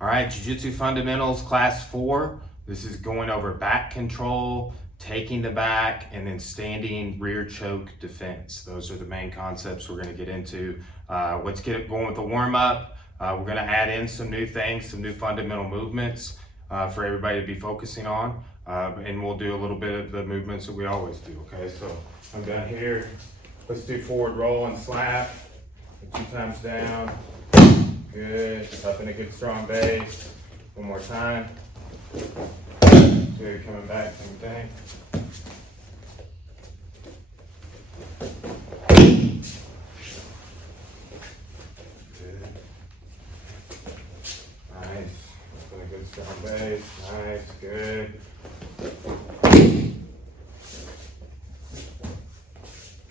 All right, Jiu-Jitsu Fundamentals Class 4. This is going over back control, taking the back, and then standing rear choke defense. Those are the main concepts we're going to get into. Let's get it going with the warm-up. We're going to add in some new things, some new fundamental movements for everybody to be focusing on. And we'll do a little bit of the movements that we always do, okay? So I'm down here. Let's do forward roll and slap. 2 times down. Good. Up in a good strong base. One more time. Good. Coming back. Same thing. Good. Nice. Up in a good strong base. Nice. Good.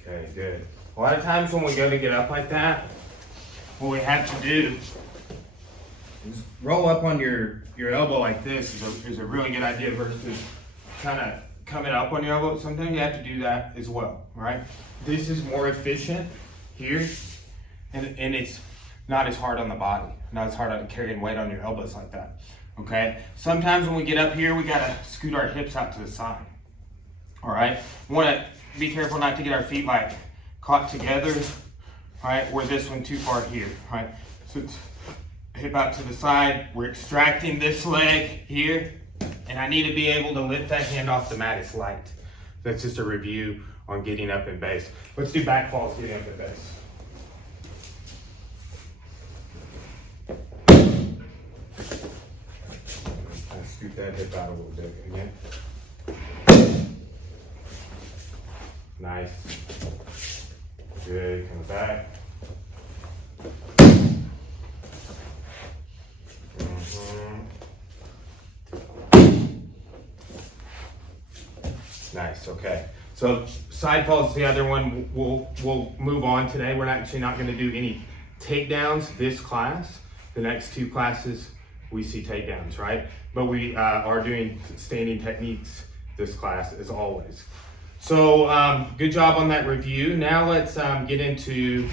Okay. Good. A lot of times when we go to get up like that, what we have to do is roll up on your elbow like this is a really good idea versus kind of coming up on your elbow. Sometimes you have to do that as well, right? This is more efficient here, and it's not as hard on the body, not as hard on carrying weight on your elbows like that, okay? Sometimes when we get up here, we gotta scoot our hips out to the side, all right? We wanna be careful not to get our feet like caught together, right? Or this one too far here, right? So it's hip out to the side. We're extracting this leg here, and I need to be able to lift that hand off the mat. It's light. That's just a review on getting up in base. Let's do back falls, getting up in base. Let's scoot that hip out a little bit again. Nice. Good, come back. Nice, okay. So side falls is the other one. We'll move on today. We're actually not going to do any takedowns this class. The next 2 classes we see takedowns, right? But we are doing standing techniques this class as always. So good job on that review. Now let's get into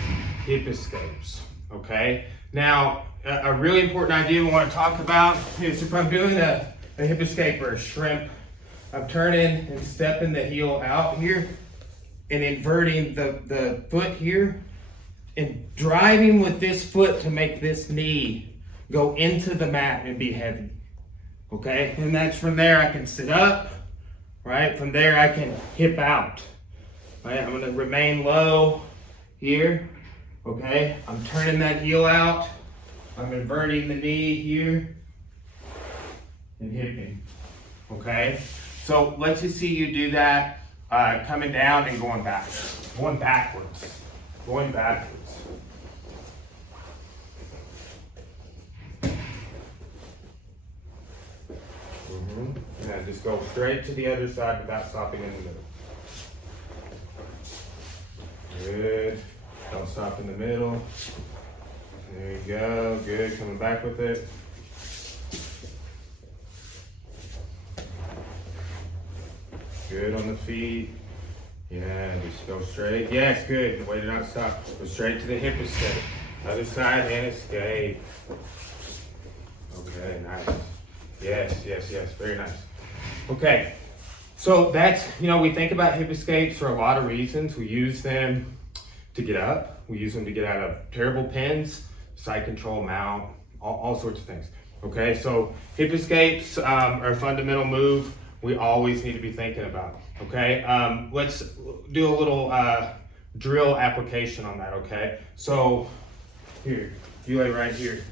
hip escapes, okay? Now, a really important idea we want to talk about is if I'm doing a hip escape or a shrimp, I'm turning and stepping the heel out here and inverting the foot here and driving with this foot to make this knee go into the mat and be heavy, okay? And that's from there I can sit up. Right, from there I can hip out. Right, I'm gonna remain low here. Okay, I'm turning that heel out. I'm inverting the knee here and hipping. Okay, so let's just see you do that, coming down and going back, going backwards, going backwards. Yeah, just go straight to the other side without stopping in the middle. Good. Don't stop in the middle. There you go. Good. Coming back with it. Good on the feet. Yeah, just go straight. Yes, good. Way to not stop. Go straight to the hip escape. Other side and escape. Okay, nice. Yes, yes, yes. Very nice. Okay, so that's, we think about hip escapes for a lot of reasons. We use them to get up. We use them to get out of terrible pins, side control, mount, all sorts of things. Okay, so hip escapes are a fundamental move we always need to be thinking about. Okay, let's do a little drill application on that, okay? So here, you lay right here,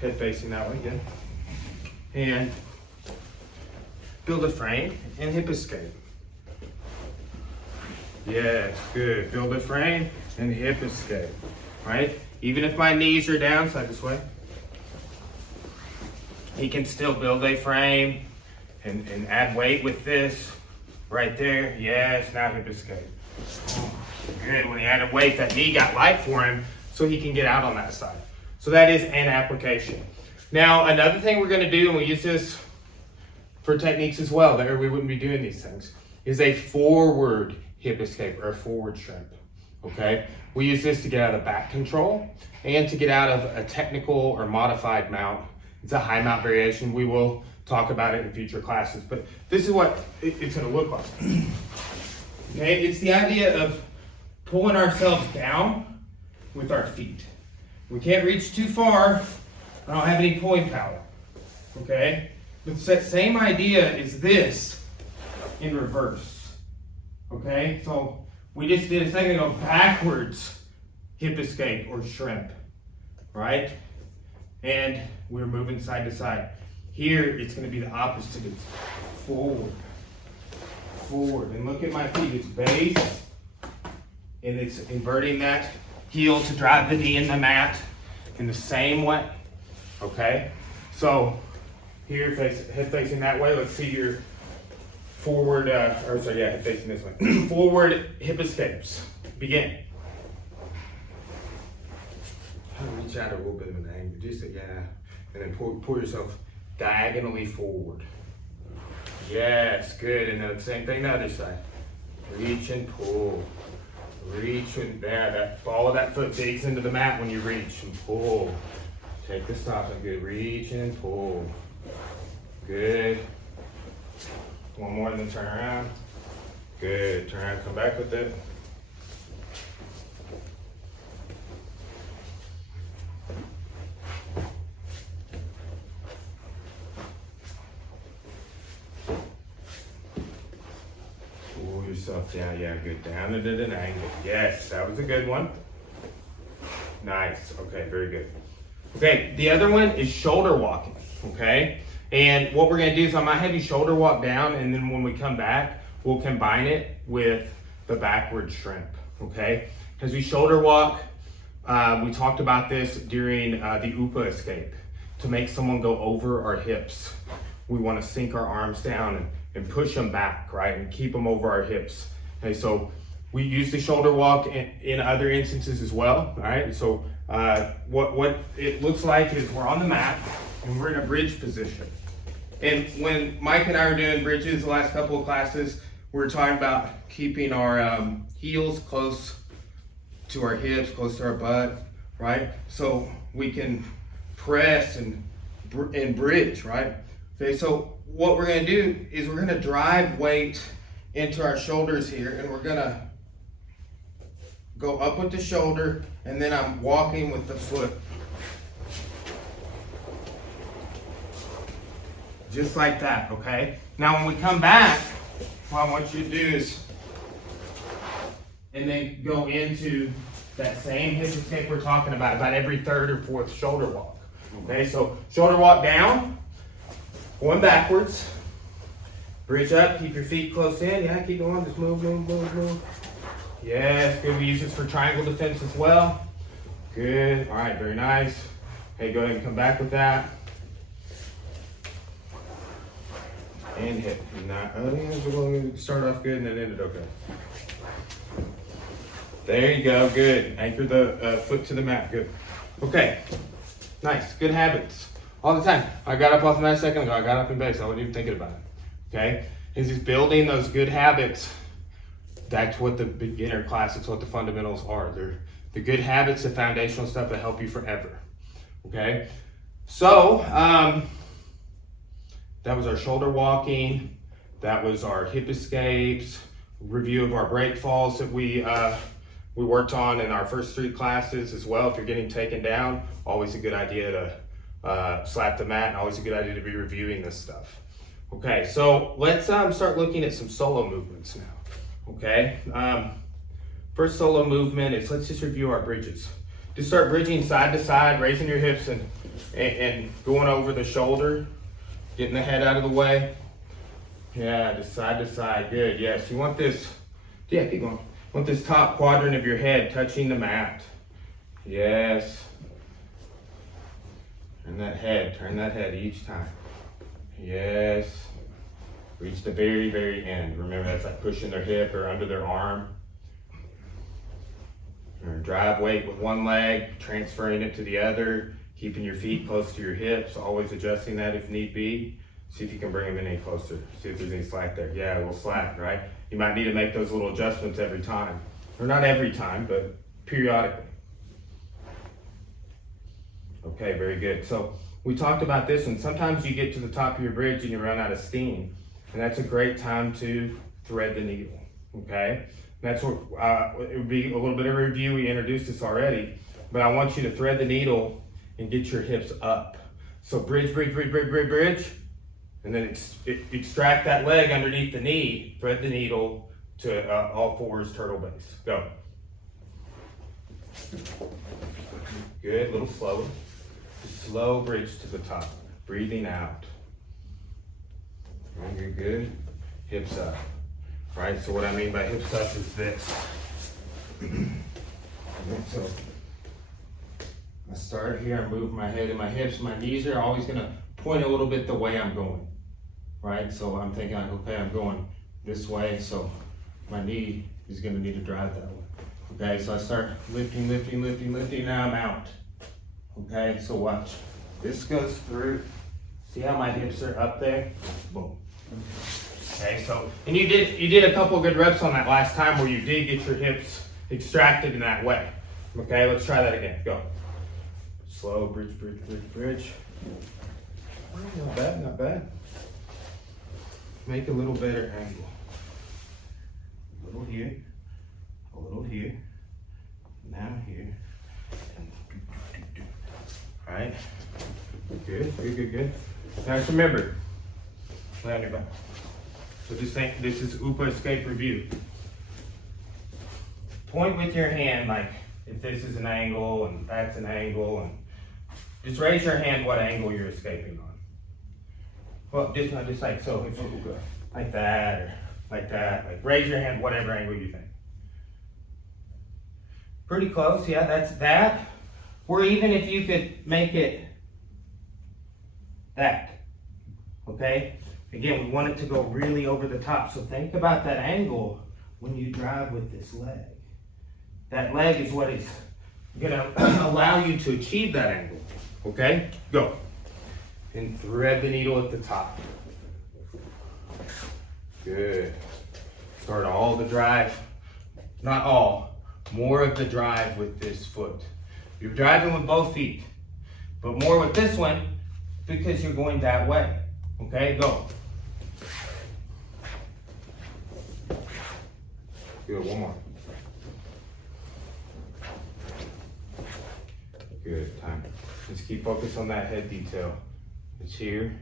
head facing that way, good. And build a frame and hip escape. Yes, good. Build a frame and hip escape, right? Even if my knees are down, side this way, he can still build a frame and add weight with this right there. Yes, now hip escape. Oh, good. When he added weight, that knee got light for him so he can get out on that side. So that is an application. Now, another thing we're going to do, and we use this for techniques as well, that we wouldn't be doing these things, is a forward hip escape or a forward shrimp, okay? We use this to get out of back control and to get out of a technical or modified mount It's a high mount variation. We will talk about it in future classes, but this is what it's gonna look like. Okay, it's the idea of pulling ourselves down with our feet. We can't reach too far. I don't have any pulling power. Okay, but that same idea is this in reverse. Okay, so we just did a second ago backwards hip escape or shrimp, right? And we're moving side to side. Here it's going to be the opposite. It's forward, forward, and look at my feet. It's base, and it's inverting that heel to drive the knee in the mat in the same way. Okay, so here, head facing that way. Let's see your forward, head facing this way. Forward hip escapes. Begin. Reach out a little bit of an angle, just and then pull yourself diagonally forward. Yes, good. And then the same thing the other side. Reach and pull. Reach and that ball of that foot digs into the mat when you reach and pull. Take the stop and good. Reach and pull. Good. One more and then turn around. Good. Turn around, come back with it. Pull yourself down. Yeah, good. Down at an angle. Yes, that was a good one. Nice. Okay, very good. Okay, the other one is shoulder walking. Okay. And what we're gonna do is I might have you shoulder walk down, and then when we come back, we'll combine it with the backward shrimp, okay? As we shoulder walk, we talked about this during the UPA escape. To make someone go over our hips, we wanna sink our arms down and push them back, right? And keep them over our hips. Okay, so we use the shoulder walk in other instances as well, all right? So what it looks like is we're on the mat and we're in a bridge position. And when Mike and I were doing bridges the last couple of classes, we were talking about keeping our heels close to our hips, close to our butt, right? So we can press and bridge, right? Okay, so what we're gonna do is we're gonna drive weight into our shoulders here, and we're gonna go up with the shoulder, and then I'm walking with the foot. Just like that, okay? Now when we come back, what I want you to do is, and then go into that same hip escape we're talking about every third or fourth shoulder walk. Okay, so shoulder walk down, going backwards, bridge up, keep your feet close in, yeah, keep going, just move, move, move, move. Yes, good, we use this for triangle defense as well. Good, all right, very nice. Okay, go ahead and come back with that. And hit. We're going to start off good and then end it okay. There you go, good. Anchor the foot to the mat, good. Okay, nice, good habits. All the time. I got up off the mat a second ago, I got up in base, I wasn't even thinking about it. Okay, is just building those good habits. That's what the beginner class, it's what the fundamentals are. They're the good habits, the foundational stuff that help you forever. Okay, so, that was our shoulder walking. That was our hip escapes, review of our break falls that we worked on in our first 3 classes as well. If you're getting taken down, always a good idea to slap the mat, and always a good idea to be reviewing this stuff. Okay, so let's start looking at some solo movements now. Okay, first solo movement is, let's just review our bridges. Just start bridging side to side, raising your hips and going over the shoulder. Getting the head out of the way. Yeah, just side to side, good, yes. You want this, yeah, keep going. Want this top quadrant of your head touching the mat. Yes. Turn that head each time. Yes. Reach the very, very end. Remember, that's like pushing their hip or under their arm. Or drive weight with one leg, transferring it to the other. Keeping your feet close to your hips, always adjusting that if need be. See if you can bring them any closer. See if there's any slack there. Yeah, a little slack, right? You might need to make those little adjustments every time. Or not every time, but periodically. Okay, very good. So we talked about this one. Sometimes you get to the top of your bridge and you run out of steam, and that's a great time to thread the needle, okay? That's what, it would be a little bit of a review. We introduced this already, but I want you to thread the needle and get your hips up. So bridge, bridge, bridge, bridge, bridge, bridge, and then extract that leg underneath the knee, thread the needle to all fours, turtle base. Go. Good, a little slower. Slow bridge to the top, breathing out. Good, good. Hips up. Right, so what I mean by hips up is this. So I start here, I move my head and my hips. My knees are always gonna point a little bit the way I'm going. Right, so I'm thinking, okay, I'm going this way, so my knee is gonna need to drive that way. Okay, so I start lifting, lifting, lifting, lifting, now I'm out. Okay, so watch. This goes through. See how my hips are up there? Boom. Okay, so, and you did a couple good reps on that last time where you did get your hips extracted in that way. Okay, let's try that again. Go. Slow, bridge, bridge, bridge, bridge. Not bad, not bad. Make a little better angle. A little here, a little here, now here. All right, good, good, good, good. Now just remember, lay on your back. So this is UPA escape review. Point with your hand, like if this is an angle and that's an angle, and just raise your hand what angle you're escaping on. Well, just like so, if like that or like that, like raise your hand whatever angle you think. Pretty close, yeah, that's that. Or even if you could make it that, okay? Again, we want it to go really over the top. So think about that angle when you drive with this leg. That leg is what is gonna allow you to achieve that angle, okay? Go. And thread the needle at the top. Good. Start all the drive, not all, more of the drive with this foot. You're driving with both feet, but more with this one because you're going that way. Okay, go. Good, one more. Good, time. Just keep focused on that head detail. It's here.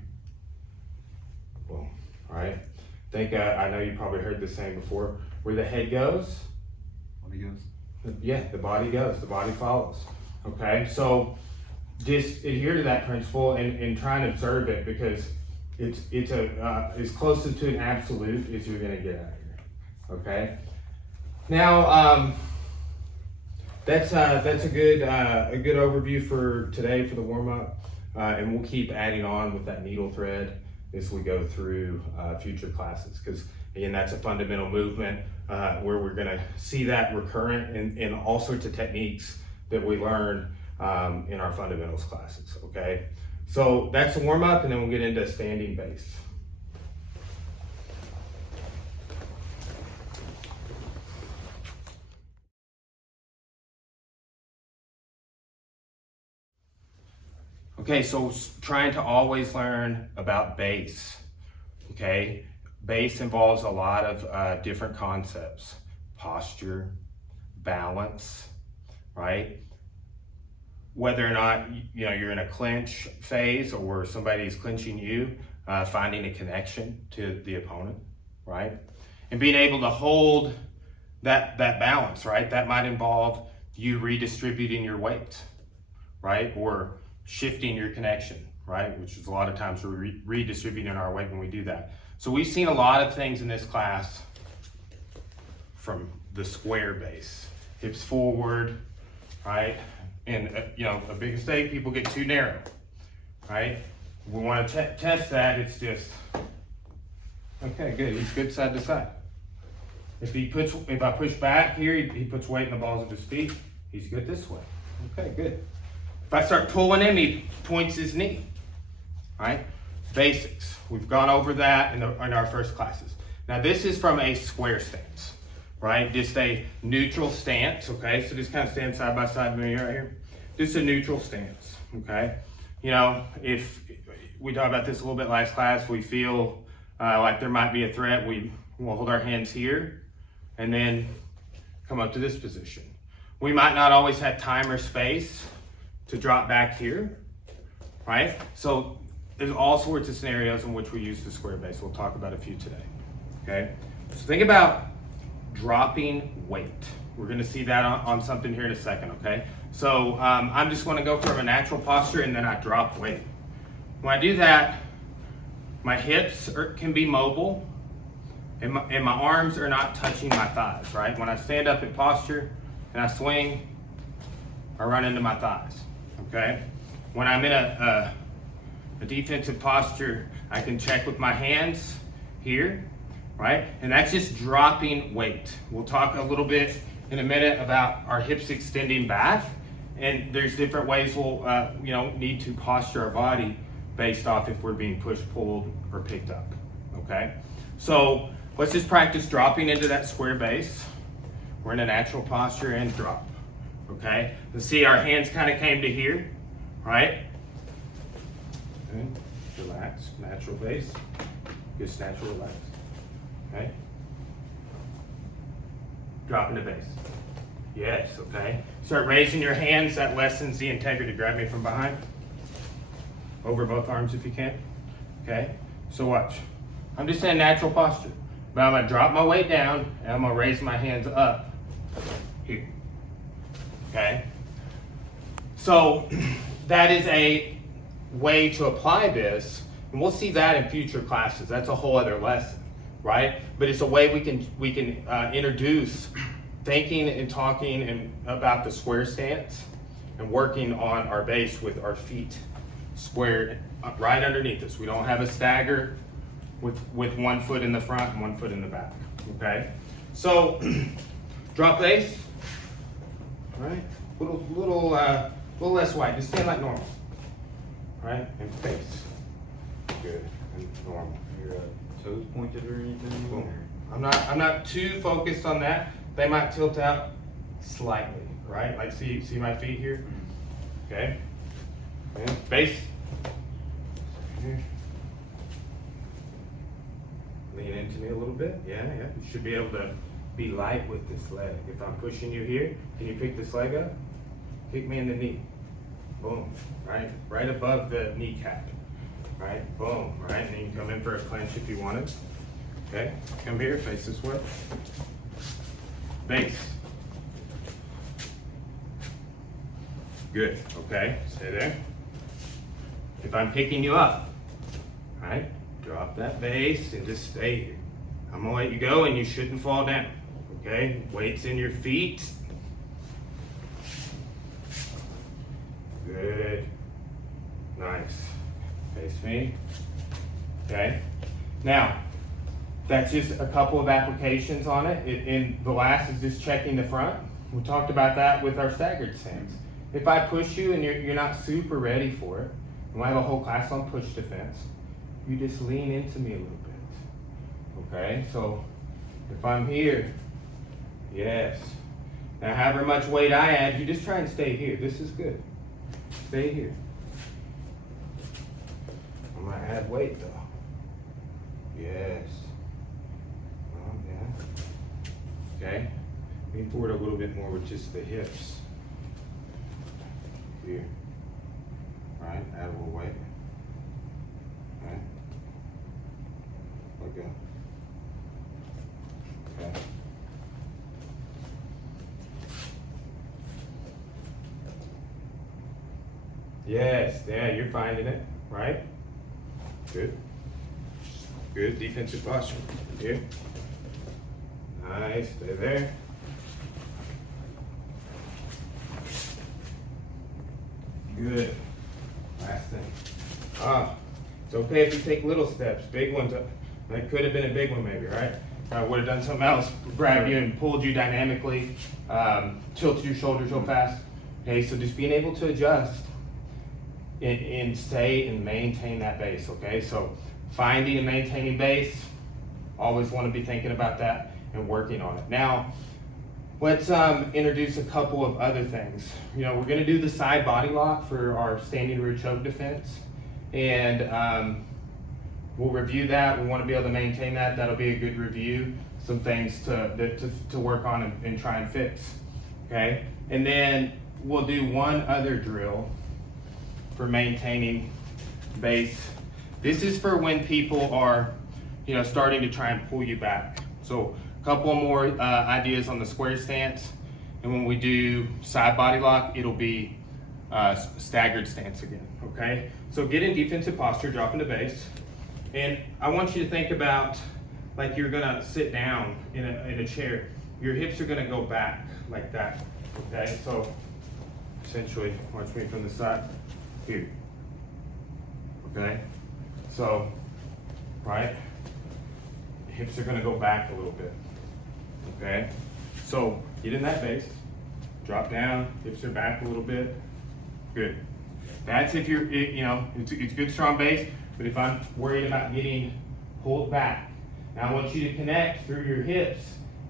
Boom, all right? I know you probably heard this saying before, where the head goes. Body goes. Yeah, the body goes, the body follows. Okay, so just adhere to that principle and try and observe it because it's as close to an absolute as you're gonna get out of here. Okay. Now that's a good overview for today for the warm up, and we'll keep adding on with that needle thread as we go through future classes because again that's a fundamental movement where we're gonna see that recurrent in all sorts of techniques that we learn in our fundamentals classes, okay? So that's the warm up and then we'll get into standing base. Okay, so trying to always learn about base, okay? Base involves a lot of different concepts, posture, balance, right? Whether or not you're in a clinch phase or where somebody's clinching you, finding a connection to the opponent, right? And being able to hold that balance, right? That might involve you redistributing your weight, right? Or shifting your connection, right? Which is a lot of times we're redistributing our weight when we do that. So we've seen a lot of things in this class from the square base, hips forward, right? And a big mistake, people get too narrow, right? We want to test that. It's just, okay, good. He's good side to side. If I push back here, he puts weight in the balls of his feet. He's good this way. Okay, good. If I start pulling him, he points his knee, right? Basics. We've gone over that in our first classes. Now this is from a square stance, right? Just a neutral stance, okay? So just kind of stand side by side with me right here. Just a neutral stance, okay? you know, if we talked about this a little bit last class, we feel like there might be a threat, we'll hold our hands here and then come up to this position. We might not always have time or space to drop back here, right? So there's all sorts of scenarios in which we use the square base. We'll talk about a few today, okay? So think about dropping weight. We're gonna see that on something here in a second, okay? So I'm just gonna go from a natural posture and then I drop weight. When I do that, my hips can be mobile and my arms are not touching my thighs, right? When I stand up in posture and I swing, I run into my thighs, okay? When I'm in a defensive posture, I can check with my hands here, right? And that's just dropping weight. We'll talk a little bit in a minute about our hips extending back, and there's different ways we'll need to posture our body based off if we're being pushed, pulled, or picked up, okay? So let's just practice dropping into that square base. We're in a natural posture and drop, okay? Let's see, our hands kind of came to here, right? Okay. Relax, natural base, just natural relax, okay? Drop into base. Yes, okay. Start raising your hands, that lessens the integrity. Grab me from behind. Over both arms if you can. Okay, so watch. I'm just in natural posture, but I'm gonna drop my weight down and I'm gonna raise my hands up here. Okay, so that is a way to apply this, and we'll see that in future classes. That's a whole other lesson, right? But it's a way we can introduce thinking and talking and about the square stance and working on our base with our feet squared right underneath us. We don't have a stagger with one foot in the front and one foot in the back, okay? So drop base, right? Little less wide, just stand like normal, right? And face, good, and normal. Your toes pointed or anything? Boom. I'm not too focused on that. They might tilt out slightly, right? Like see my feet here? Okay. And base. Here. Lean into me a little bit. Yeah. You should be able to be light with this leg. If I'm pushing you here, can you pick this leg up? Kick me in the knee. Boom. Right above the kneecap. Right? Boom. Right? And then you can come in for a clench if you wanted. Okay. Come here, face this way. Base. Good, okay, stay there. If I'm picking you up, right, drop that base and just stay here. I'm gonna let you go and you shouldn't fall down, okay? Weight's in your feet. Good, nice. Face me, okay? Now, that's just a couple of applications on it. And the last is just checking the front. We talked about that with our staggered stance. If I push you and you're not super ready for it, and we have a whole class on push defense, you just lean into me a little bit. Okay, so if I'm here, yes. Now however much weight I add, you just try and stay here. This is good. Stay here. I'm gonna add weight though. Yes. Okay, lean forward a little bit more with just the hips. Here, right, add a little weight. Okay, let go. Okay. Yes, yeah, you're finding it, right? Good. Good defensive posture. Here. Nice, stay there. Good. Last thing. It's okay if you take little steps. Big ones, that could have been a big one maybe, right? I would have done something else, grabbed you and pulled you dynamically, tilted your shoulders real fast. Okay, so just being able to adjust and stay and maintain that base, okay? So finding and maintaining base, always want to be thinking about that and working on it. Now, let's introduce a couple of other things. You know, we're gonna do the side body lock for our standing rear choke defense. And we'll review that. We wanna be able to maintain that. That'll be a good review. Some things to work on and try and fix, okay? And then we'll do one other drill for maintaining base. This is for when people are, you know, starting to try and pull you back. So a couple more ideas on the square stance. And when we do side body lock, it'll be staggered stance again, okay? So get in defensive posture, drop into base. And I want you to think about like you're gonna sit down in a chair. Your hips are gonna go back like that, okay? So essentially, watch me from the side, here, okay? So, right, hips are gonna go back a little bit, okay? So get in that base, drop down, hips are back a little bit, good. That's if you're, you know, it's good strong base, but if I'm worried about getting pulled back, now I want you to connect through your hips.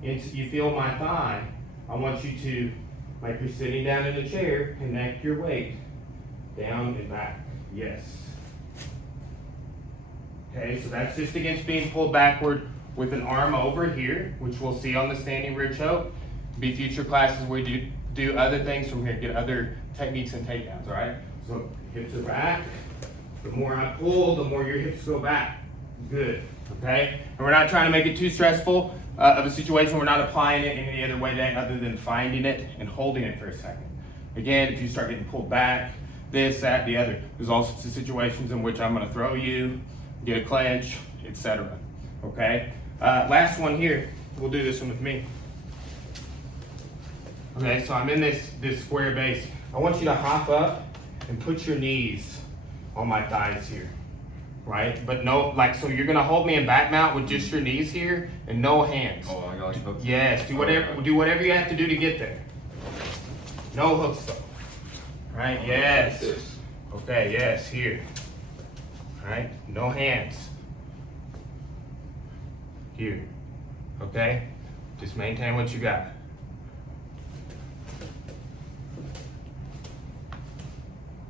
You feel my thigh. I want you to, like you're sitting down in a chair, connect your weight down and back. Yes. Okay, so that's just against being pulled backward with an arm over here, which we'll see on the standing rear choke. Be future classes where you do other things from here, get other techniques and takedowns, all right? So hips are back. The more I pull, the more your hips go back. Good, okay? And we're not trying to make it too stressful of a situation. We're not applying it in any other way other than finding it and holding it for a second. Again, if you start getting pulled back, this, that, the other, there's all sorts of situations in which I'm gonna throw you, get a clench, etc. Okay? Last one here, we'll do this one with me. Okay, so I'm in this square base. I want you to hop up and put your knees on my thighs here, right? But no, like, so you're gonna hold me in back mount with just your knees here and no hands. Oh, I got hooks. Yes, do whatever you have to do to get there. No hooks though. Right, yes. Okay, yes, here. All right, no hands. Here, okay? Just maintain what you got.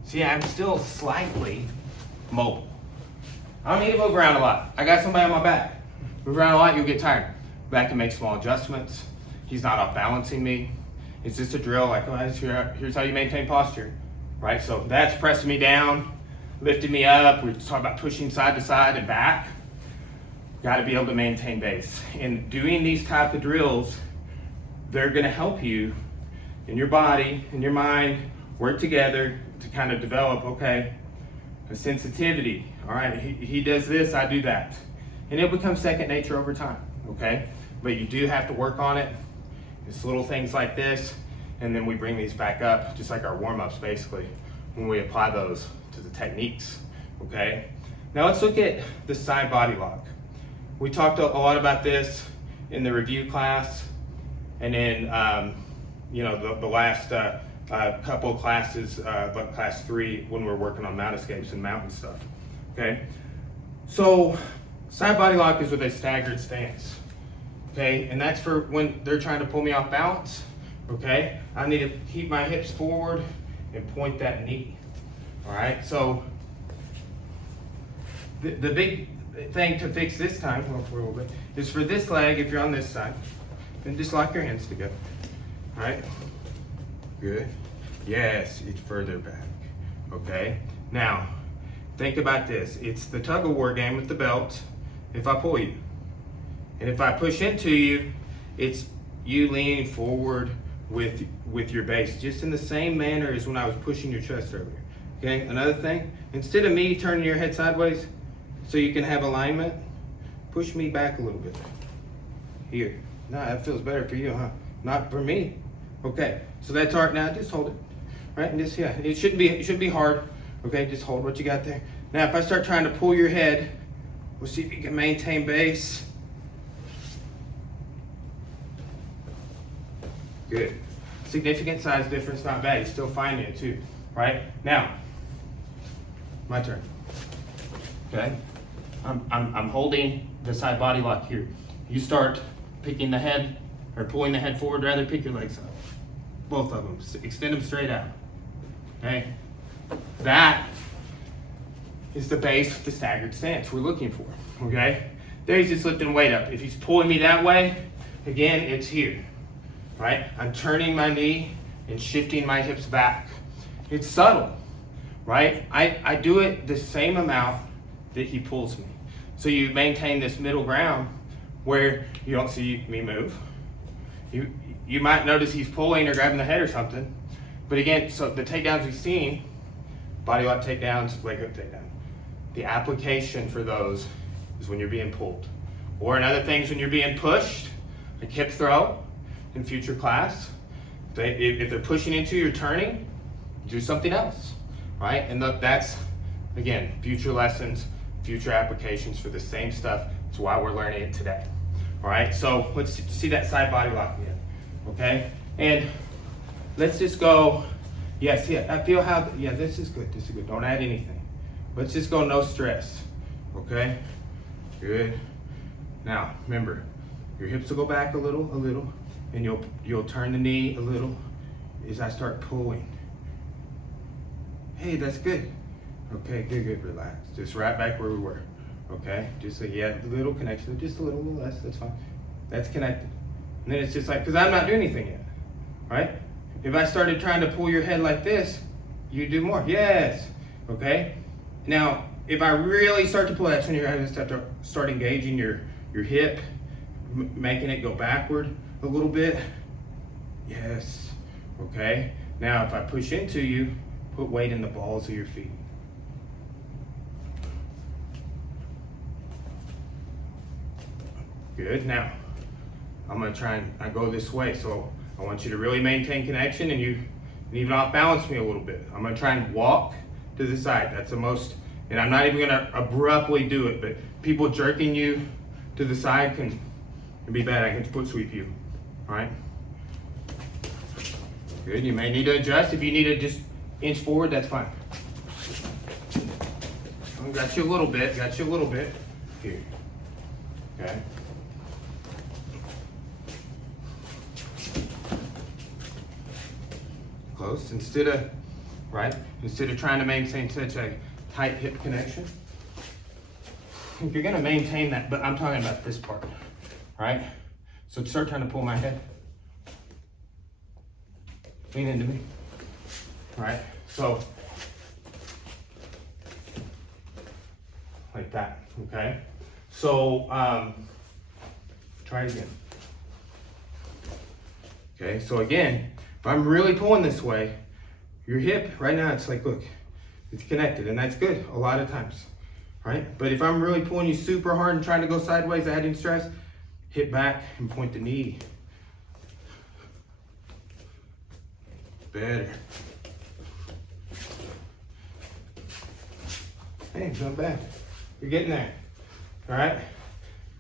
See, I'm still slightly mobile. I don't need to move around a lot. I got somebody on my back. Move around a lot, you'll get tired. Back can make small adjustments. He's not off balancing me. It's just a drill, like, oh, here's how you maintain posture, right? So that's pressing me down, lifting me up. We're talking about pushing side to side and back. Got to be able to maintain base. And doing these type of drills, they're gonna help you in your body, in your mind, work together to kind of develop, okay, a sensitivity. All right, he does this, I do that. And it'll become second nature over time, okay? But you do have to work on it. It's little things like this, and then we bring these back up, just like our warm-ups basically, when we apply those to the techniques, okay? Now let's look at the side body lock. We talked a lot about this in the review class, and then, you know, the last couple of classes, like class 3, when we're working on mount escapes and mountain stuff, okay? So side body lock is with a staggered stance, okay? And that's for when they're trying to pull me off balance, okay? I need to keep my hips forward and point that knee, all right? So the big thing to fix this time, is for this leg, if you're on this side, then just lock your hands together, all right? Good. Yes, it's further back, okay? Now, think about this. It's the tug of war game with the belt if I pull you. And if I push into you, it's you leaning forward with your base, just in the same manner as when I was pushing your chest earlier, okay? Another thing, instead of me turning your head sideways so you can have alignment, push me back a little bit. Here. No, that feels better for you, huh? Not for me. Okay, so that's hard. Now just hold it, right? And just, yeah, it shouldn't be hard. Okay, just hold what you got there. Now, if I start trying to pull your head, we'll see if you can maintain base. Good. Significant size difference, not bad. You're still finding it too, right? Now, my turn. Okay, I'm holding the side body lock here. You start picking the head or pulling the head forward, rather, pick your legs up. Both of them, extend them straight out, okay? That is the base of the staggered stance we're looking for, okay? There he's just lifting weight up. If he's pulling me that way, again, it's here, right? I'm turning my knee and shifting my hips back. It's subtle, right? I do it the same amount that he pulls me. So you maintain this middle ground where you don't see me move. You might notice he's pulling or grabbing the head or something. But again, so the takedowns we've seen, body lock takedowns, leg hook takedown. The application for those is when you're being pulled. Or in other things when you're being pushed, like hip throw in future class. If they're pushing into you, you're turning, do something else, right? And that's, again, future lessons, future applications for the same stuff. That's why we're learning it today. All right, so let's see that side body lock again, okay? And let's just go, yes, yeah, I feel how, yeah, this is good, Don't add anything. Let's just go no stress, okay? Good. Now, remember, your hips will go back a little, and you'll turn the knee a little as I start pulling. Hey, that's good. Okay, good, relax. Just right back where we were, okay? Just like, yeah, a little connection, just a little less, that's fine. That's connected. And then it's just like, because I'm not doing anything yet, right? If I started trying to pull your head like this, you do more, yes, okay? Now, if I really start to pull, that's when you're going to start engaging your hip, making it go backward a little bit. Yes, okay? Now, if I push into you, put weight in the balls of your feet. Good, now, I'm gonna try and I go this way, so I want you to really maintain connection and even off balance me a little bit. I'm gonna try and walk to the side. That's the most, and I'm not even gonna abruptly do it, but people jerking you to the side can be bad. I can foot sweep you, all right? Good, you may need to adjust. If you need to just inch forward, that's fine. Got you a little bit, Here, okay? Close, instead of trying to maintain such a tight hip connection, if you're gonna maintain that, but I'm talking about this part, right? So start trying to pull my head. Lean into me, right? So, like that, okay? So, try it again. Okay, so again, if I'm really pulling this way, your hip, right now it's like, look, it's connected, and that's good a lot of times, right? But if I'm really pulling you super hard and trying to go sideways, adding stress, hip back and point the knee. Better. Hey, jump back. You're getting there, all right?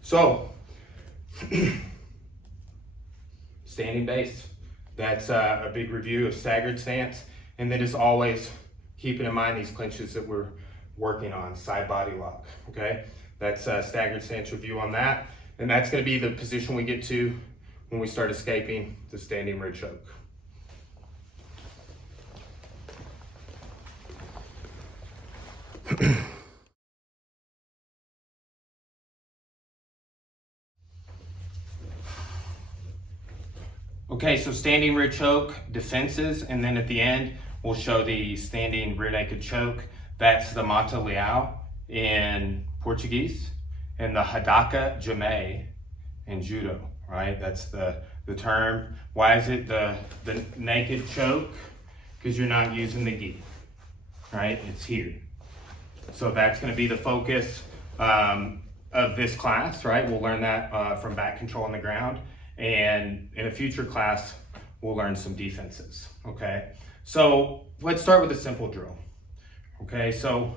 So, standing base. That's a big review of staggered stance. And then just always keeping in mind these clinches that we're working on, side body lock, okay? That's a staggered stance review on that. And that's gonna be the position we get to when we start escaping the standing rear choke. Okay, so standing rear choke, defenses, and then at the end, we'll show the standing rear naked choke. That's the Mata-Leão in Portuguese, and the Hadaka Jame in Judo, right? That's the term. Why is it the naked choke? Because you're not using the gi, right? It's here. So that's gonna be the focus of this class, right? We'll learn that from back control on the ground. And in a future class, we'll learn some defenses, okay? So let's start with a simple drill, okay? So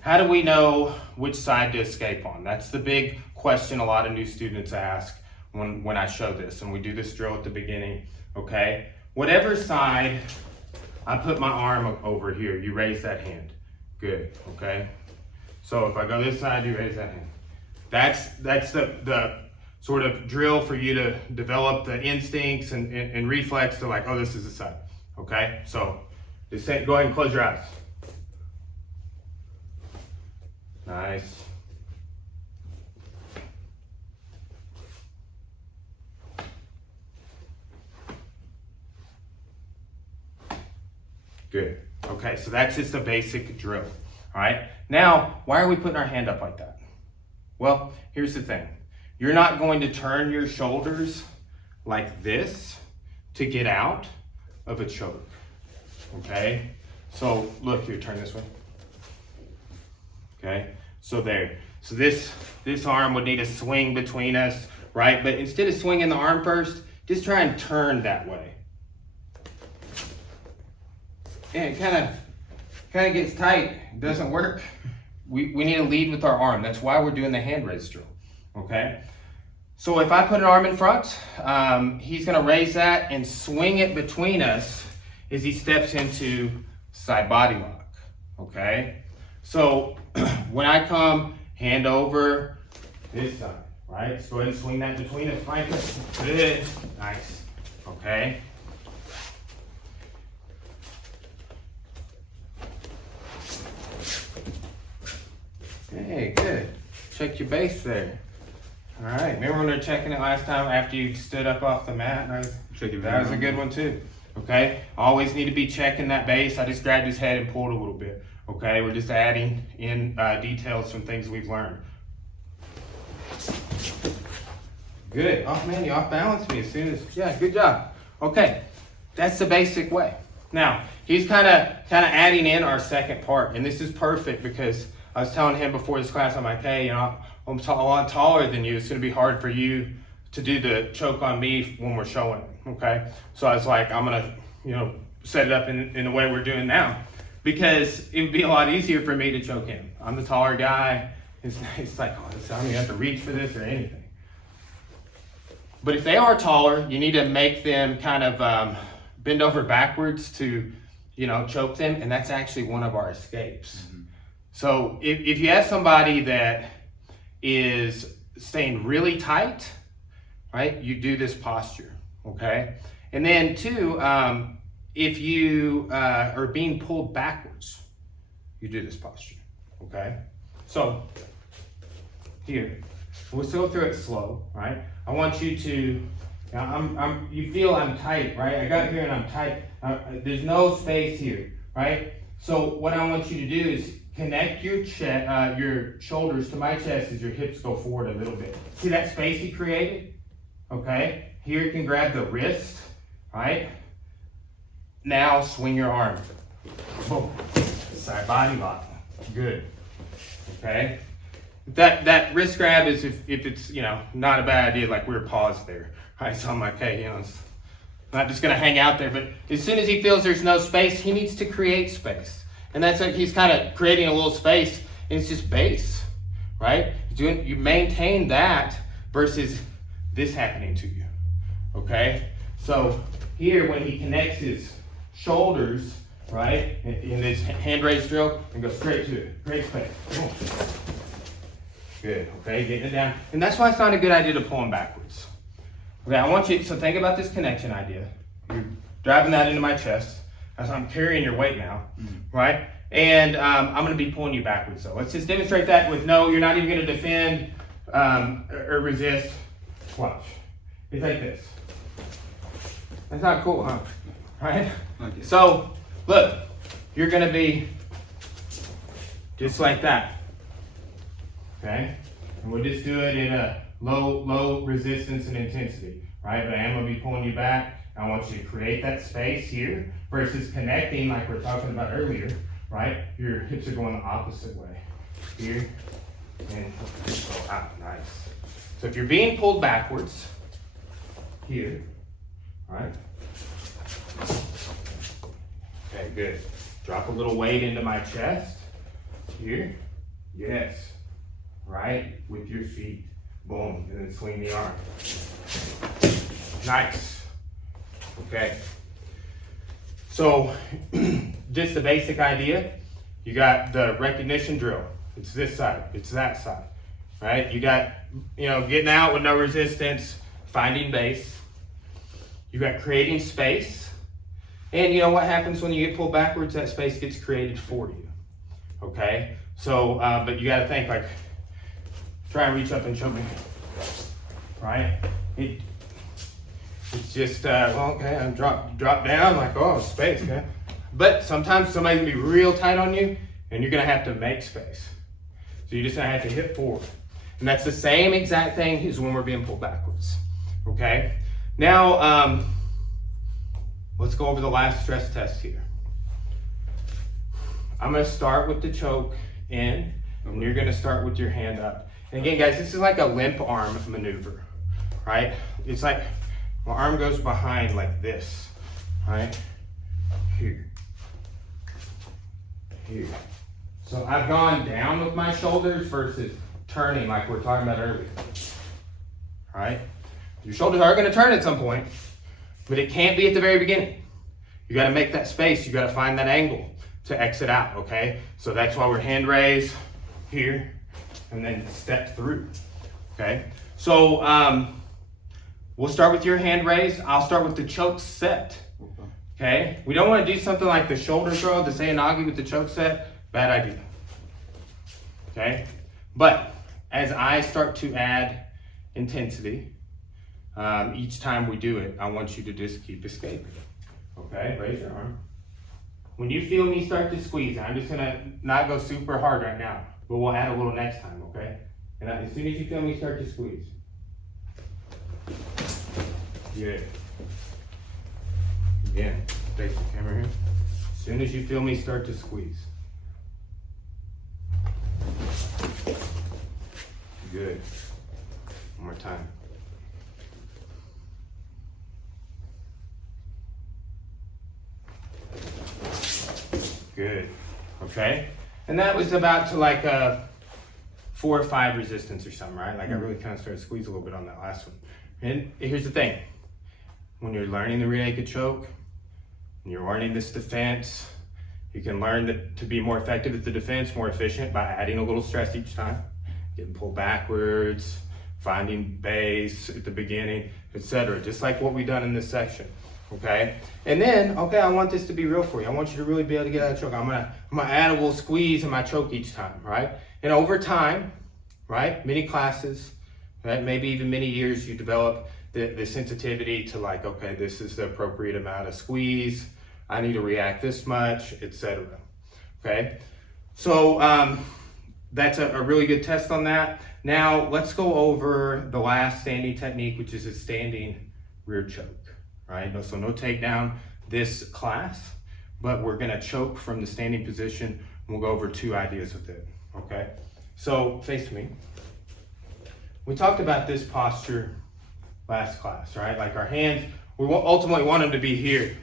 how do we know which side to escape on? That's the big question a lot of new students ask when I show this, and we do this drill at the beginning, okay? Whatever side I put my arm over here, you raise that hand. Good, okay? So if I go this side, you raise that hand. That's the sort of drill for you to develop the instincts and reflex to like, oh, this is the side, okay? So just say, go ahead and close your eyes. Nice. Good. Okay, so that's just a basic drill. All right. Now, why are we putting our hand up like that? Well, here's the thing. You're not going to turn your shoulders like this to get out of a choke. Okay? So look here, turn this way. Okay? So there. So this arm would need to swing between us, right? But instead of swinging the arm first, just try and turn that way. And it kind of gets tight. It doesn't work. We need to lead with our arm. That's why we're doing the hand raise drill. Okay? So if I put an arm in front, he's going to raise that and swing it between us as he steps into side body lock. Okay? So when I come, hand over this side, right? So go ahead and swing that between us. Right? Good. Nice. Okay? Hey, good. Check your base there. All right. Remember when we were checking it last time after you stood up off the mat? That was a good one too. Okay. Always need to be checking that base. I just grabbed his head and pulled a little bit. Okay. We're just adding in details from things we've learned. Good. Oh man, you off balanced me as soon as. Yeah. Good job. Okay. That's the basic way. Now he's kind of adding in our second part, and this is perfect because I was telling him before this class, I'm like, hey, you know, I'm a lot taller than you. It's going to be hard for you to do the choke on me when we're showing it, okay? So I was like, I'm going to, you know, set it up in the way we're doing now because it would be a lot easier for me to choke him. I'm the taller guy. It's like, oh, I don't even have to reach for this or anything. But if they are taller, you need to make them kind of bend over backwards to, you know, choke them, and that's actually one of our escapes. Mm-hmm. So if you have somebody that is staying really tight, right, you do this posture, okay? And then two, if you are being pulled backwards, you do this posture, okay? So here, we'll still go through it slow, right? I want you to, now you feel I'm tight, right? I got here and I'm tight. There's no space here, right? So what I want you to do is connect your shoulders to my chest as your hips go forward a little bit. See that space he created? Okay. Here you can grab the wrist, right? Now swing your arm. Boom. Side body lock. Good. Okay. That wrist grab is if it's, you know, not a bad idea, like we were paused there. Right. So I'm like, hey, you know, it's not just gonna hang out there, but as soon as he feels there's no space, he needs to create space. And that's like he's kind of creating a little space, and it's just base, right? You maintain that versus this happening to you, okay? So here, when he connects his shoulders, right, in this hand raise drill, and go straight to it, great space. Boom. Good, okay, getting it down. And that's why it's not a good idea to pull him backwards. Okay, I want you, so think about this connection idea. You're driving that into my chest. As I'm carrying your weight now, right? And I'm going to be pulling you backwards. So let's just demonstrate that with no, you're not even going to defend or resist. Watch. It's like this. That's not cool, huh? Right? Okay. So look, you're going to be just like that. Okay? And we'll just do it in a low resistance and intensity, right? But I am going to be pulling you back. I want you to create that space here versus connecting like we're talking about earlier, right? Your hips are going the opposite way. Here and go out. Nice. So if you're being pulled backwards, here, right? Okay, good. Drop a little weight into my chest. Here. Yes. Right? With your feet. Boom. And then swing the arm. Nice. Okay, so just the basic idea, you got the recognition drill. It's this side, it's that side, right? You got, getting out with no resistance, finding base. You got creating space. And you know what happens when you get pulled backwards? That space gets created for you, okay? So, but you gotta think like, try and reach up and choke me, right? It's just, okay, I'm drop down, like, oh, space, okay? But sometimes somebody's gonna be real tight on you, and you're gonna have to make space. So you're just gonna have to hit forward. And that's the same exact thing as when we're being pulled backwards, okay? Now, let's go over the last stress test here. I'm gonna start with the choke in, and you're gonna start with your hand up. And again, guys, this is like a limp arm maneuver, right? It's like my arm goes behind like this, right? Here. Here. So I've gone down with my shoulders versus turning like we're talking about earlier, right? Your shoulders are gonna turn at some point, but it can't be at the very beginning. You gotta make that space, you gotta find that angle to exit out, okay? So that's why we're hand raised here and then step through, okay? So we'll start with your hand raised. I'll start with the choke set, okay? We don't wanna do something like the shoulder throw, the Sayanagi with the choke set, bad idea, okay? But as I start to add intensity, each time we do it, I want you to just keep escaping, okay? Raise your arm. When you feel me start to squeeze, I'm just gonna not go super hard right now, but we'll add a little next time, okay? And as soon as you feel me start to squeeze. Good. Again, face the camera here. As soon as you feel me start to squeeze. Good. One more time. Good. Okay. And that was about to like a 4 or 5 resistance or something, right? Like I really kind of started to squeeze a little bit on that last one. And here's the thing. When you're learning the rear naked choke, and you're learning this defense, you can learn to be more effective at the defense, more efficient by adding a little stress each time. Getting pulled backwards, finding base at the beginning, etc. Just like what we've done in this section, okay? And then, okay, I want this to be real for you. I want you to really be able to get out of choke. I'm gonna add a little squeeze in my choke each time, right? And over time, right, many classes, right, maybe even many years, you develop the sensitivity to like, okay, this is the appropriate amount of squeeze. I need to react this much, etc. Okay? So, that's a really good test on that. Now let's go over the last standing technique, which is a standing rear choke, right? So no takedown this class, but we're gonna choke from the standing position. We'll go over 2 ideas with it, okay? So face me. We talked about this posture last class, right? Like our hands, we ultimately want them to be here,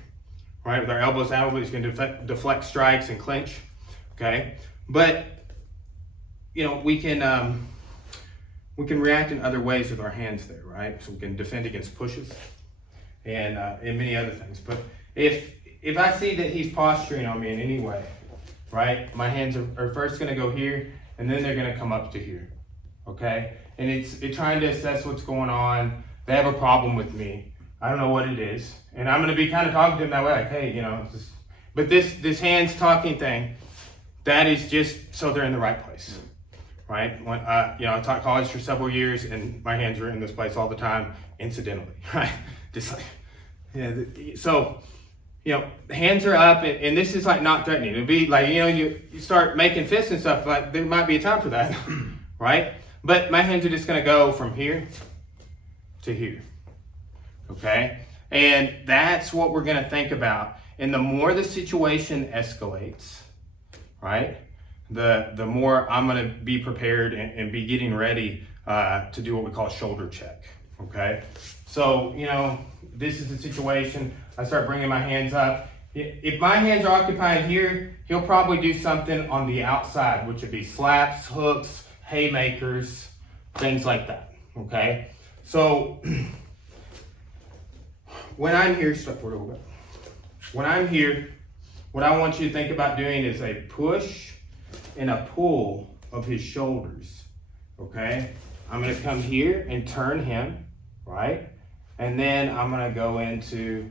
right? With our elbows out, we're gonna deflect strikes and clinch, okay? But we can react in other ways with our hands there, right? So we can defend against pushes and many other things. But if I see that he's posturing on me in any way, right? My hands are first gonna go here, and then they're gonna come up to here, okay? And it's trying to assess what's going on. They have a problem with me. I don't know what it is, and I'm gonna be kind of talking to them that way, like, hey, but this hands talking thing, that is just so they're in the right place. Right? When, I taught college for several years and my hands were in this place all the time, incidentally, right? Just like, so, hands are up and this is like not threatening. It'd be like, you start making fists and stuff, like there might be a time for that, right? But my hands are just gonna go from here to here, okay? And that's what we're gonna think about. And the more the situation escalates, right? The more I'm gonna be prepared and be getting ready to do what we call a shoulder check, okay? So, this is the situation. I start bringing my hands up. If my hands are occupied here, he'll probably do something on the outside, which would be slaps, hooks, haymakers, things like that, okay? So, when I'm here, step forward a little bit. When I'm here, what I want you to think about doing is a push and a pull of his shoulders, okay? I'm gonna come here and turn him, right? And then I'm gonna go into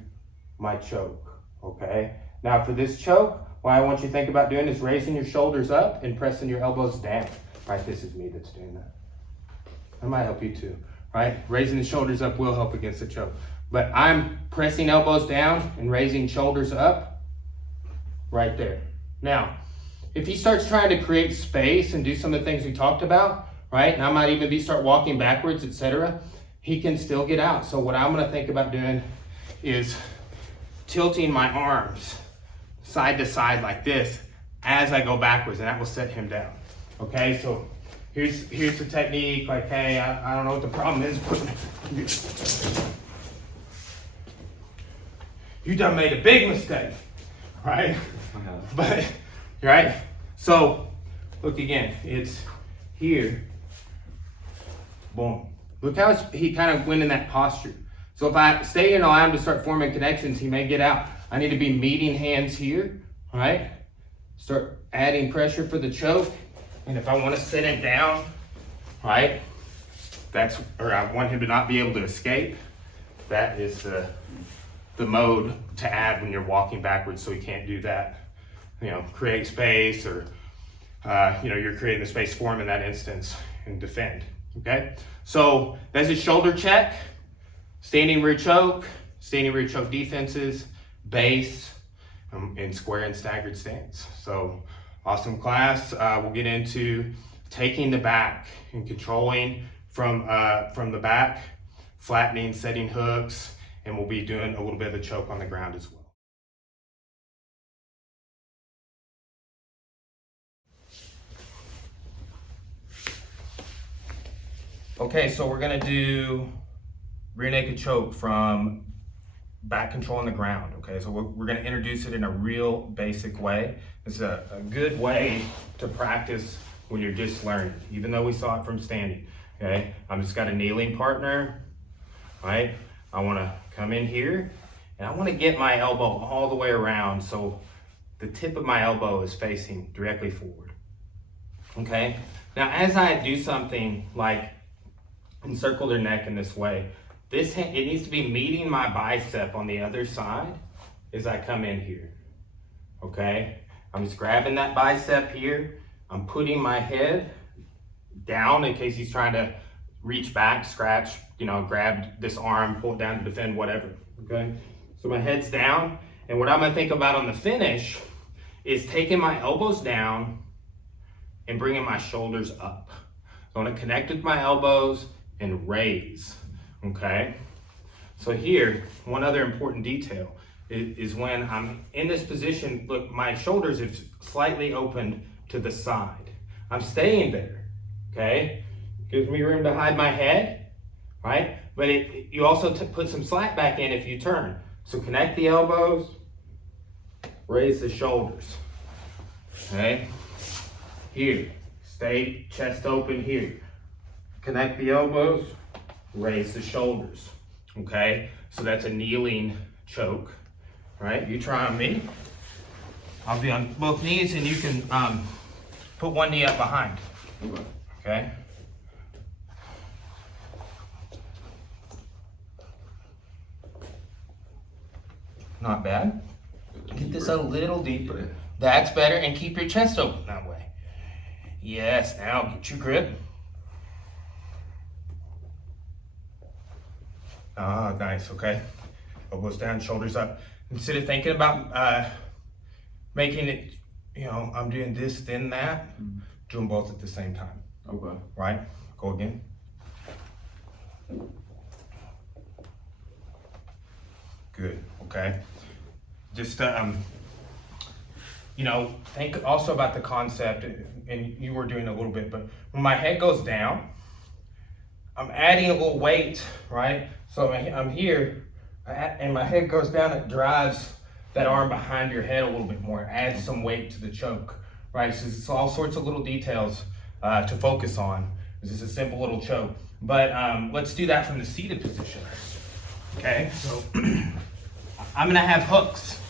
my choke, okay? Now for this choke, what I want you to think about doing is raising your shoulders up and pressing your elbows down. Right, this is me that's doing that. That might help you too, right? Raising the shoulders up will help against the choke. But I'm pressing elbows down and raising shoulders up right there. Now, if he starts trying to create space and do some of the things we talked about, right? And I might even start walking backwards, etc. He can still get out. So what I'm gonna think about doing is tilting my arms side to side like this as I go backwards, and that will set him down. Okay, so here's the technique. Like, hey, I don't know what the problem is, but you done made a big mistake, right? But right, so look again. It's here. Boom. Look how he kind of went in that posture. So if I stay here and allow him to start forming connections, he may get out. I need to be meeting hands here, right? Start adding pressure for the choke. And if I want to sit him down, right? Or I want him to not be able to escape. That is the mode to add when you're walking backwards, so he can't do that. You know, create space, or you're creating the space for him in that instance, and defend. Okay, so that's his shoulder check, standing rear choke defenses, base, and square and staggered stance. So awesome class. We'll get into taking the back and controlling from the back, flattening, setting hooks, and we'll be doing a little bit of the choke on the ground as well. Okay, so we're gonna do rear naked choke from back control on the ground. Okay, so we're gonna introduce it in a real basic way. It's a good way to practice when you're just learning, even though we saw it from standing. Okay, I'm just got a kneeling partner, right? I wanna come in here and I wanna get my elbow all the way around so the tip of my elbow is facing directly forward. Okay, now as I do something like encircle their neck in this way, it needs to be meeting my bicep on the other side as I come in here. Okay, I'm just grabbing that bicep here. I'm putting my head down in case he's trying to reach back, scratch, grab this arm, pull it down to defend, whatever. Okay, so my head's down, and what I'm gonna think about on the finish is taking my elbows down and bringing my shoulders up. So I'm gonna connect with my elbows and raise. Okay, so here, one other important detail is when I'm in this position, look, my shoulders have slightly opened to the side. I'm staying there, okay? Gives me room to hide my head, right? But you also put some slack back in if you turn. So connect the elbows, raise the shoulders, okay? Here, stay chest open here. Connect the elbows, raise the shoulders, okay? So that's a kneeling choke, right? You try on me. I'll be on both knees, and you can put one knee up behind, okay? Not bad. Get this a little deeper. That's better, and keep your chest open that way. Yes, now get your grip. Ah, nice, okay. Elbows down, shoulders up. Instead of thinking about making it, I'm doing this, then that, do them both at the same time. Okay. Right? Go again. Good, okay. Just, think also about the concept, and you were doing a little bit, but when my head goes down, I'm adding a little weight, right? So I'm here, and my head goes down, it drives that arm behind your head a little bit more, adds some weight to the choke, right? So it's all sorts of little details to focus on. This is a simple little choke, but let's do that from the seated position. Okay, so I'm gonna have hooks,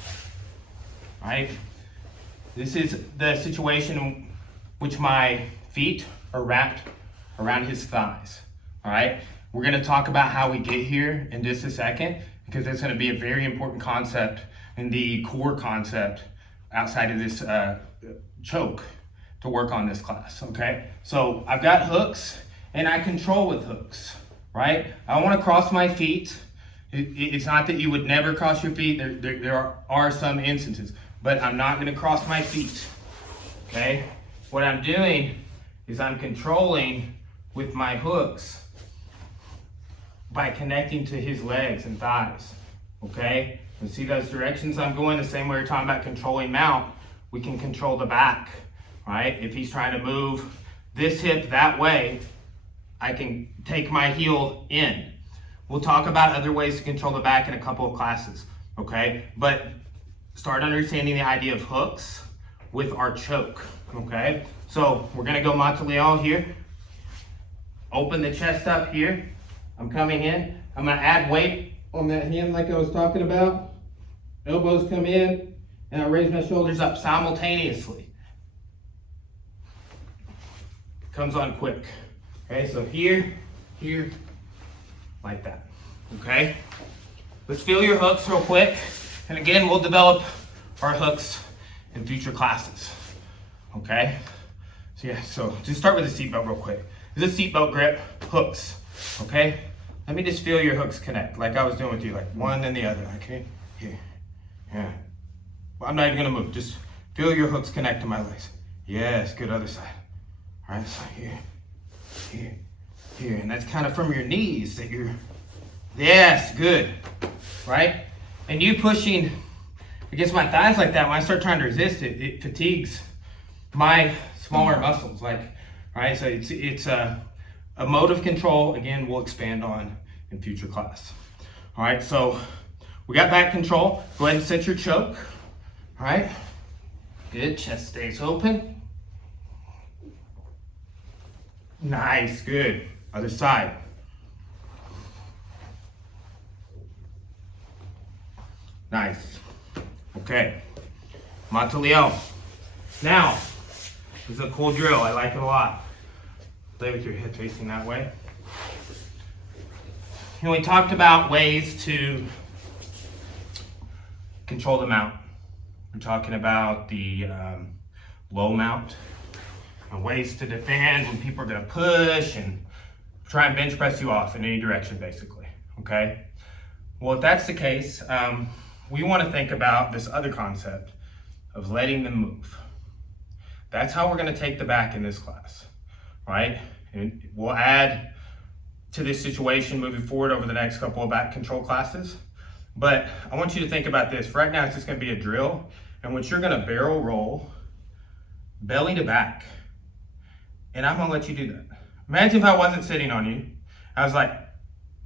right? This is the situation in which my feet are wrapped around his thighs, all right? We're gonna talk about how we get here in just a second, because that's gonna be a very important concept and the core concept outside of this choke to work on this class, okay? So I've got hooks and I control with hooks, right? I wanna cross my feet. It's not that you would never cross your feet. There are some instances, but I'm not gonna cross my feet, okay? What I'm doing is I'm controlling with my hooks by connecting to his legs and thighs, okay? And see those directions I'm going, the same way we're talking about controlling mount, we can control the back, right? If he's trying to move this hip that way, I can take my heel in. We'll talk about other ways to control the back in a couple of classes, okay? But start understanding the idea of hooks with our choke, okay? So we're gonna go Mata-Leão here. Open the chest up here. I'm coming in. I'm gonna add weight on that hand like I was talking about. Elbows come in, and I raise my shoulders up simultaneously. Comes on quick. Okay, so here, like that. Okay? Let's feel your hooks real quick. And again, we'll develop our hooks in future classes. Okay? So yeah, so just start with the seatbelt real quick. This is a seatbelt grip, hooks. Okay? Let me just feel your hooks connect, like I was doing with you, like one and the other. Okay? Here. Yeah. Well, I'm not even gonna move. Just feel your hooks connect to my legs. Yes, good, other side. All right, so here. And that's kind of from your knees that you're, yes, good, right? And you pushing against my thighs like that, when I start trying to resist it, it fatigues my smaller muscles, like, right? So it's a mode of control, again, we'll expand on in future class. All right, so we got back control. Go ahead and set your choke, all right? Good, chest stays open. Nice, good. Other side. Nice. Okay. Mata-Leão. Now, this is a cool drill. I like it a lot. Lay with your head facing that way. And we talked about ways to control the mount. We're talking about the low mount. And ways to defend when people are gonna push and try and bench press you off in any direction, basically, okay? Well, if that's the case, we wanna think about this other concept of letting them move. That's how we're gonna take the back in this class, right? And we'll add to this situation moving forward over the next couple of back control classes. But I want you to think about this. For right now, it's just gonna be a drill in which you're gonna barrel roll belly to back. And I'm gonna let you do that. Imagine if I wasn't sitting on you. I was like,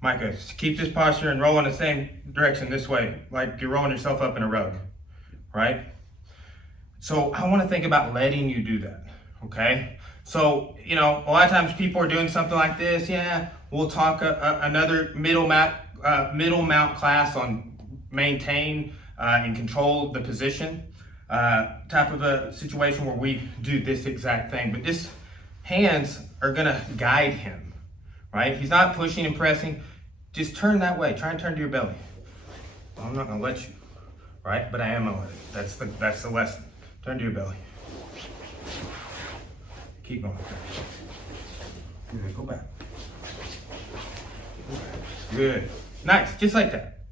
Micah, keep this posture and roll in the same direction this way, like you're rolling yourself up in a rug, right? So I wanna think about letting you do that, okay? So, you know, a lot of times people are doing something like this. Yeah, we'll talk another middle mount class on maintain and control the position type of a situation where we do this exact thing. But this hands are gonna guide him, right? He's not pushing and pressing. Just turn that way. Try and turn to your belly. Well, I'm not gonna let you, right? But I am gonna let you. That's the lesson. Turn to your belly. Keep going. Good. Go back. Good. Nice. Just like that.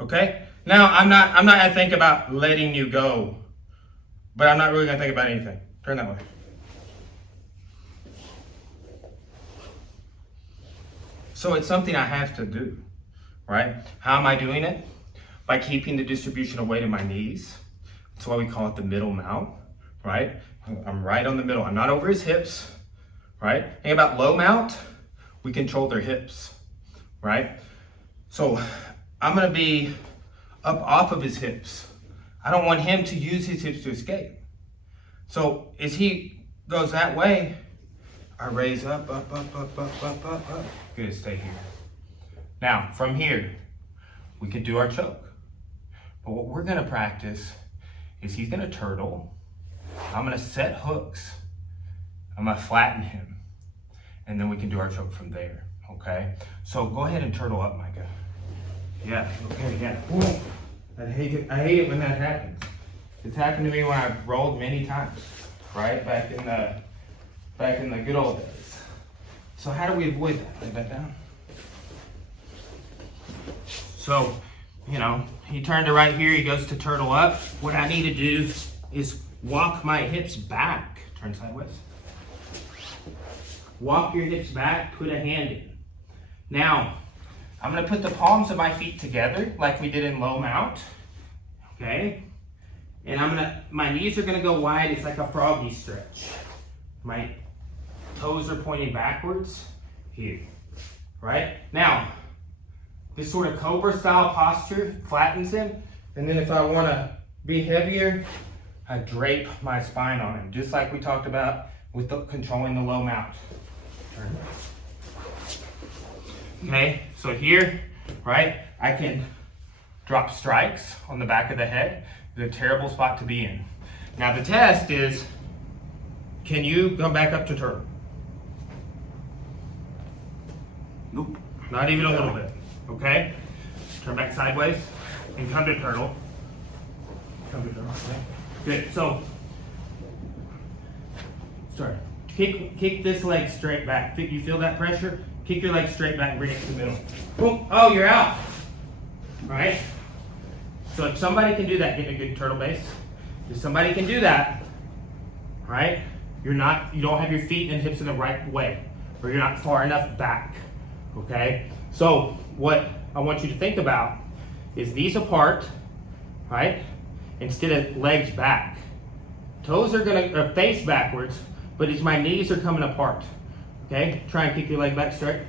Okay. Now I'm not gonna think about letting you go, but I'm not really gonna think about anything. Turn that way. So it's something I have to do, right? How am I doing it? By keeping the distribution of weight in my knees. That's why we call it the middle mount, right? I'm right on the middle. I'm not over his hips, right? Think about low mount, we control their hips, right? So I'm gonna be up off of his hips. I don't want him to use his hips to escape. So as he goes that way, I raise up. Good, stay here. Now, from here, we can do our choke. But what we're gonna practice is he's gonna turtle. I'm gonna set hooks. I'm gonna flatten him. and then we can do our choke from there, okay? So go ahead and turtle up, Micah. Yeah, okay, yeah. Whoa. I hate it when that happens. It's happened to me when I've rolled many times, right? Back in the good old days. So how do we avoid that? Lay that down. So, you know, he turned to right here, he goes to turtle up. What I need to do is walk my hips back. Turn sideways. Walk your hips back, put a hand in. Now, I'm gonna put the palms of my feet together like we did in low mount, okay? And my knees are gonna go wide, it's like a froggy stretch. My toes are pointing backwards here, right? Now, this sort of cobra style posture flattens him, and then if I wanna be heavier, I drape my spine on him, just like we talked about with controlling the low mount. Turn. Okay, so here, right, I can drop strikes on the back of the head. It's a terrible spot to be in. Now the test is, can you come back up to turtle? Nope. Not even a little bit, okay? Turn back sideways and come to turtle. Come to turtle, okay? Good, so, sorry. Kick this leg straight back. You feel that pressure? Kick your leg straight back and bring it to the middle. Boom. Oh, you're out. All right? So if somebody can do that, get a good turtle base. If somebody can do that, right? You don't have your feet and hips in the right way, or you're not far enough back, okay? So what I want you to think about is knees apart, right? Instead of legs back. Toes are gonna face backwards, but as my knees are coming apart, okay? Try and kick your leg back straight.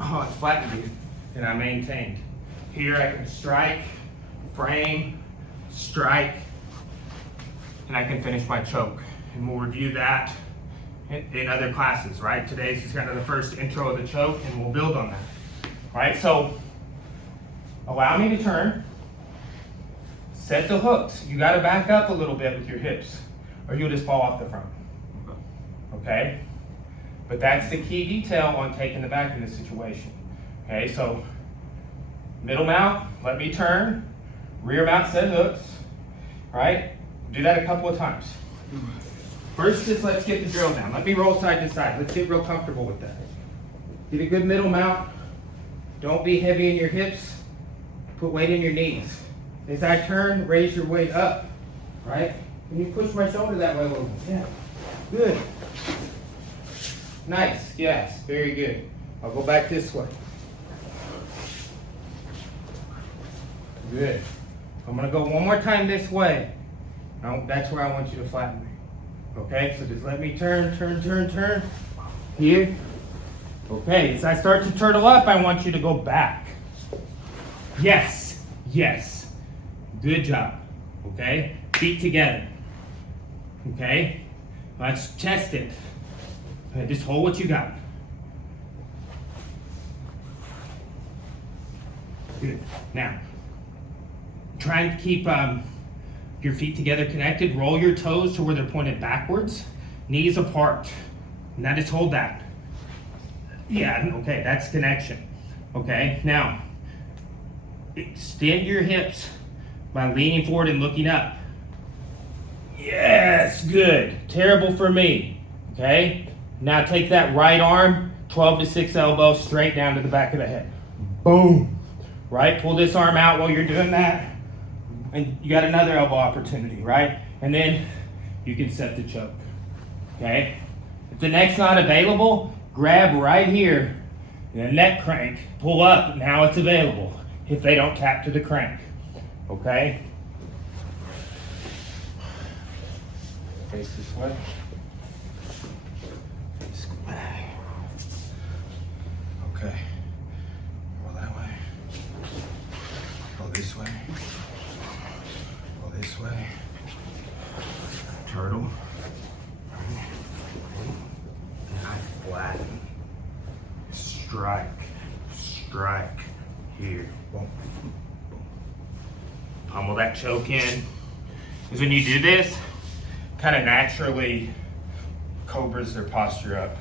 Oh, it's flattened you, and I maintained. Here I can strike, frame, strike, and I can finish my choke. And we'll review that in other classes, right? Today's is kind of the first intro of the choke, and we'll build on that. All right, so allow me to turn. Set the hooks. You gotta back up a little bit with your hips, or you'll just fall off the front. Okay? But that's the key detail on taking the back in this situation. Okay, so middle mount, let me turn. Rear mount, set hooks. All right? Do that a couple of times. First, just let's get the drill down. Let me roll side to side. Let's get real comfortable with that. Get a good middle mount. Don't be heavy in your hips. Put weight in your knees. As I turn, raise your weight up. Right? Can you push my shoulder that way a little bit? Yeah. Good. Nice. Yes. Very good. I'll go back this way. Good. I'm going to go one more time this way. Now, that's where I want you to flatten me. Okay, so just let me turn. Here. Okay, as I start to turtle up, I want you to go back. Yes. Good job. Okay, feet together. Okay, let's test it. Just hold what you got. Good. Now, try and keep your feet together connected. Roll your toes to where they're pointed backwards. Knees apart. Now just hold that. Yeah, okay, that's connection. Okay, now, extend your hips by leaning forward and looking up. Yes, good. Terrible for me. Okay, now take that right arm, 12 to 6 elbow, straight down to the back of the head. Boom. Right, pull this arm out while you're doing that. And you got another elbow opportunity, right? And then you can set the choke, okay? If the neck's not available, grab right here, and the neck crank, pull up, now it's available, if they don't tap to the crank, okay? Face this way. Okay, roll that way, roll this way. This way, turtle, and I flatten, strike, here, boom, boom. Pummel that choke in, because when you do this, kind of naturally cobras their posture up,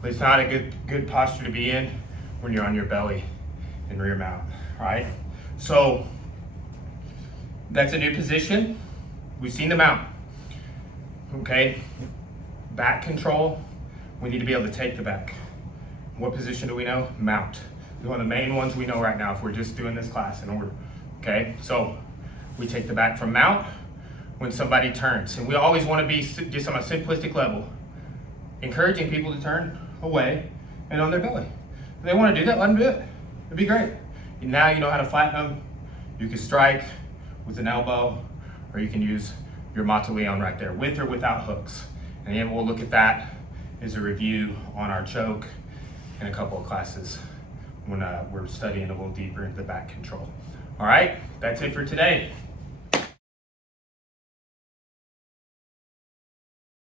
but it's not a good posture to be in when you're on your belly and rear mount, right? So that's a new position. We've seen the mount, okay? Back control, we need to be able to take the back. What position do we know? Mount. It's one of the main ones we know right now if we're just doing this class in order, okay? So we take the back from mount when somebody turns. And we always want to be just on a simplistic level, encouraging people to turn away and on their belly. If they want to do that, let them do it. It'd be great. And now you know how to flatten them. You can strike with an elbow, or you can use your Mata-Leão right there, with or without hooks. And then we'll look at that as a review on our choke in a couple of classes when we're studying a little deeper into the back control. All right, that's it for today.